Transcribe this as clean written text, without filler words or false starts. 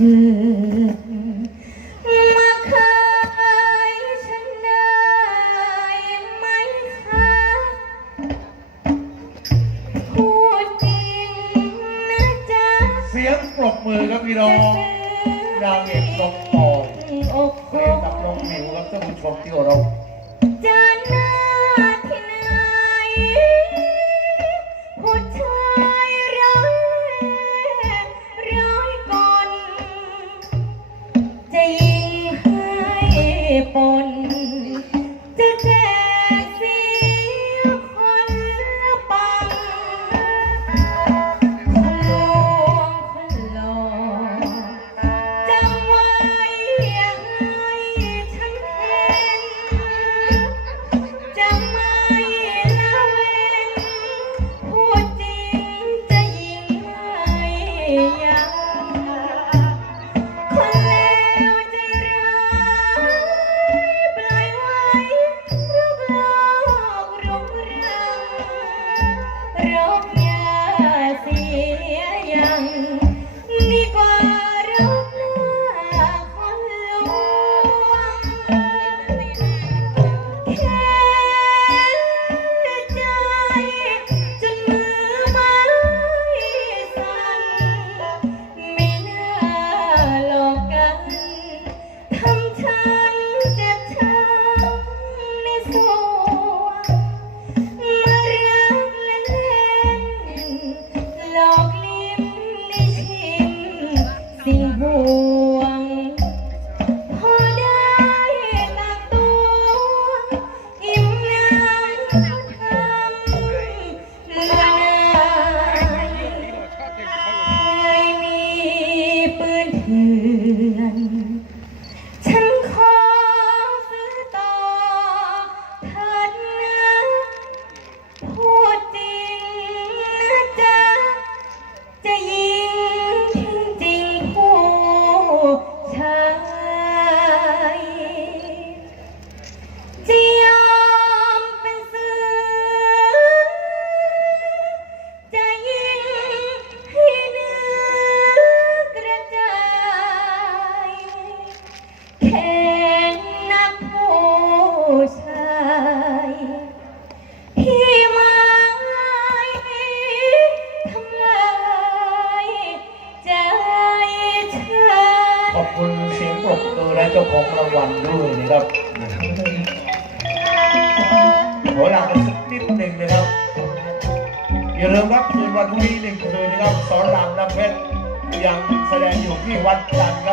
อมาเคยฉันได้ไหมคะพูดจริงนะจ๊ะเสียงปรบมือครับพี่น้องนางเอกน้องปอยเพลงกับน้องมิวครับท่านผู้ชมที่เราจะหน้าที่ไหนผู้ชายร้อยก่อนจะยิงให้ปนจะแจกเสียคนละปังคนลวงคนหลอกจำไว้อย่าให้ฉันเห็นจะไม่ละเว้นพูดจริงจะยิงให้ยับคนเลวใจร้ายปล่อยไว้รูปหลอกรุกรังรบยาเสียยังดีกว่ารบหน้าคนลวงแค่ใจจนมือไม้สั่นไม่น่าหลอกกันทำฉันเจ็บช้ำในสวงมารักเล่นหลอกลิ้มในชิมสิ่งห่วงพอได้ตักตัวอิ่มน้ำทำเมื่อไหร่มีปืนเถื่อนฉันขอซื้อต่อเถิดนะพูดจริงนะจ๊ะจะยิงทิ้งจริงผู้ชายจะยอมเป็นเสือจะยิงให้เนื้อกระจายแค่นักผู้ชายที่มาทำลายใจฉัน ขอบคุณเสียงปรบมือและเจ้าของรางวัลด้วยนะครับขอลากันสักนิดหนึ่งนะครับอย่าลืมครับคืนวันพรุ่งนี้1 คืนนะครับสอนรามน้ำเพชรยังแสดงอยู่ที่วัดจันทร์ครับ